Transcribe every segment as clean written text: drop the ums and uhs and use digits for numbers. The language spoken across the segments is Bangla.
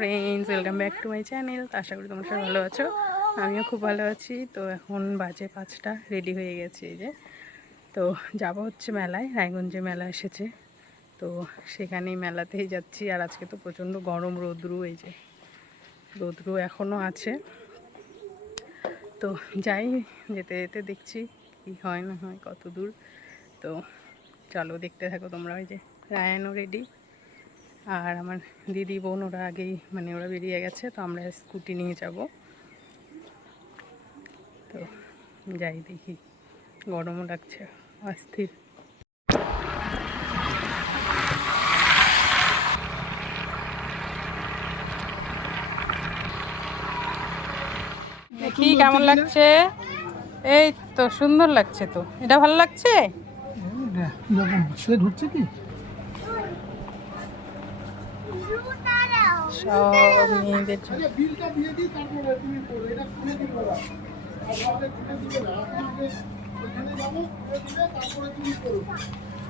Friends, welcome back to my channel. তো আশা করি তোমরা সবাই ভালো আছো, আমিও খুব ভালো আছি। তো এখন বাজে 5টা, রেডি হয়ে গেছে এই যে। তো যাব হচ্ছে মেলায়, রায়গঞ্জে মেলা এসেছে, তো সেখানেই মেলাতেই যাচ্ছি। আর আজকে তো প্রচণ্ড গরম, রোদ্রু, এই যে রোদ্রু এখনও আছে। তো যাই, যেতে যেতে দেখছি কী হয় না হয়, কত দূর। তো চলো দেখতে থাকো তোমরা। ওই যে রায়ানও রেডি, আর আমার দিদি বোন ওরা আগেই ওরা বেরিয়ে গেছে। তো আমরা স্কুটি নিয়ে যাব। তো যাই, দেখি, গরমও লাগছে, অস্থির। দেখি কেমন লাগছে। এই তো সুন্দর লাগছে। তো এটা ভালো লাগছে। সব মেয়েদের জন্য।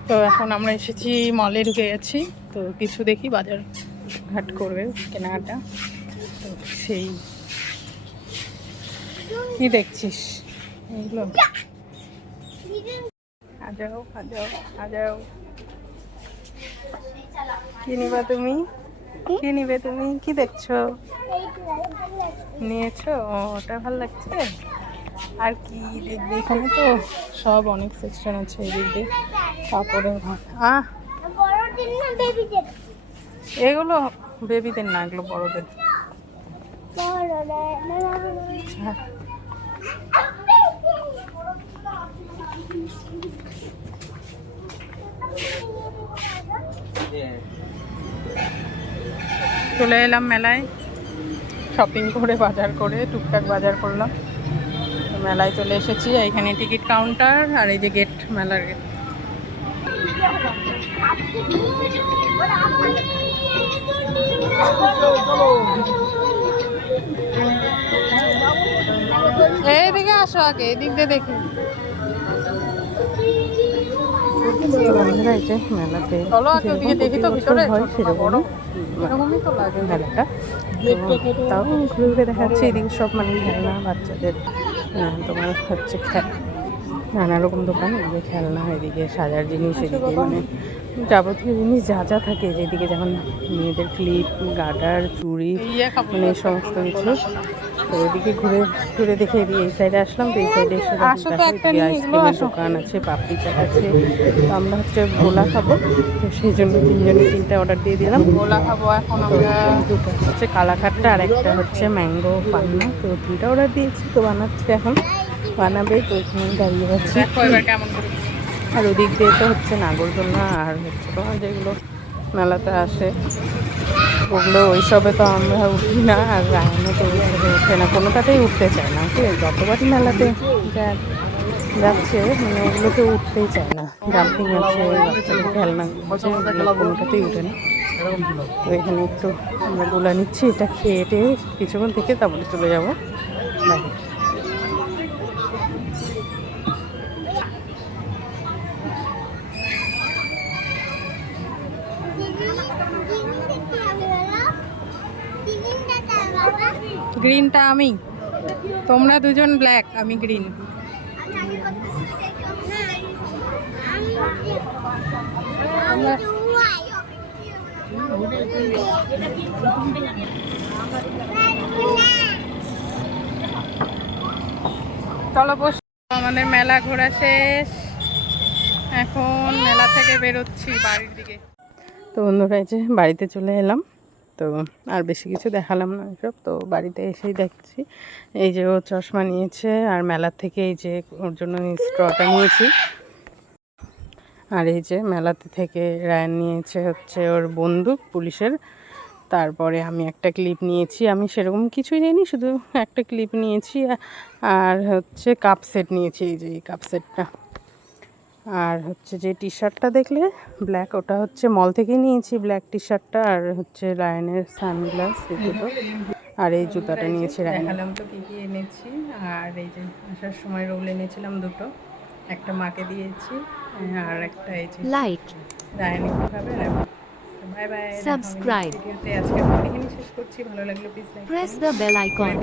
তো এখন আমরা এসেছি, মলে ঢুকে গেছি। তো কিছু দেখি, বাজার ঘাট করবে, কেনাকাটা। তো সেই কি দেখছিস এইগুলো? আজাও আজাও আজাও। কি নিবা তুমি? কি নিবে তুমি? কি দেখছো? নিয়েছো? ওটা ভালো লাগছে। আর কি দেখবে? এখানে তো সব অনেক সেকশন আছে এই দিক দিয়ে, কাপড়ের ঘর। এগুলো বেবিদের না, এগুলো বড়দের। চলে এলাম মেলায়, শপিং করে, বাজার করে, টুকটাক বাজার করলাম। মেলায় চলে এসেছি। এখানে টিকিট কাউন্টার, আর এই যে গেট, মেলার গেট। এইদিকে আসো, আগে এদিক দিয়ে দেখি। মেলাতে হয় সেরকমই মেলাটা। তাও ঘুরে ঘুরে দেখাচ্ছে এদিকে সব খেলনা, বাচ্চাদের তোমার হচ্ছে নানা রকম দোকান। এদিকে খেলনা, এদিকে সাজার জিনিস, এদিকে যাবতীয় জিনিস যা যা থাকে, যেদিকে যেমন মেয়েদের ক্লিপ, গার্ডার, চুড়ি, এই সমস্ত কিছু। তো ওইদিকে ঘুরে ঘুরে দেখে এই সাইডে আসলাম। তো এই সাইডে এসে আইসক্রিমের দোকান আছে, পাপড়ি চাট আছে। তো আমরা হচ্ছে গোলা খাবো, তো সেই জন্য তিনজনে 3টা অর্ডার দিয়ে দিলাম। গোলা খাবো এখন আমরা। দুটো হচ্ছে কালাকাটটা, আর একটা হচ্ছে ম্যাঙ্গো পান্না। তো 3টা অর্ডার দিয়েছি। তো বানাচ্ছে, এখন বানাবে। তো এখানে দাঁড়িয়ে আছি। আর ওদিক দিয়ে তো হচ্ছে নাগরদোলনা, আর হচ্ছে তোমার যেগুলো মেলাতে আসে ওগুলো, ওইসবে তো আমরা উঠি না। আর রায়নও তো ওঠে না, কোনোটাতেই উঠতে চায় না। ঠিক আছে, যতবারই মেলাতে যাচ্ছে ওগুলোতে উঠতেই চায় না। জাম্পিং আছে, বাচ্চাদের খেলনা আছে, কোনোটাতেই উঠে না। তো এখানে একটু আমরা গোলা নিচ্ছি, এটা খেয়ে টেয়ে কিছুক্ষণ থেকে তারপরে চলে যাবো বাইরে। গ্রিনটা আমি, তোমরা দুজন ব্ল্যাক, আমি গ্রিন। চলো বস। আমাদের মেলা ঘোরা শেষ, এখন মেলা থেকে বেরোচ্ছি বাড়ির দিকে। তো বন্ধুরা, এই যে বাড়িতে চলে এলাম। তো আর বেশি কিছু দেখালাম না এসব। তো বাড়িতে এসেই দেখছি এই যে ও চশমা নিয়েছে, আর মেলার থেকে এই যে ওর জন্য স্ট্রটা নিয়েছি। আর এই যে মেলাতে থেকে রায়ান নিয়েছে হচ্ছে ওর বন্দুক পুলিশের। তারপরে আমি একটা ক্লিপ নিয়েছি, আমি সেরকম কিছুই নিইনি, শুধু একটা ক্লিপ নিয়েছি। আর হচ্ছে কাপ সেট নিয়েছি, এই যে এই কাপ সেটটা। আর হচ্ছে যে টি শার্টটা দেখলে ব্ল্যাক, ওটা হচ্ছে মল থেকেই নিয়েছি, ব্ল্যাক টি শার্টটা। আর হচ্ছে রায়ানের সানগ্লাস, এই দুটো। আর এই জুতাটা নিয়েছি রায়ান। দেখালাম তো কী কী এনেছি। আর এই যে আসার সময় রোল এনেছিলাম দুটো, একটা মাকে দিয়েছি, আর একটা এই যে লাইট রায়ান একটু খাবে। Bye bye. Subscribe. ভিডিওতে আজকে আমি এখানে শেষ করছি। ভালো লাগলো please like Press the bell icon.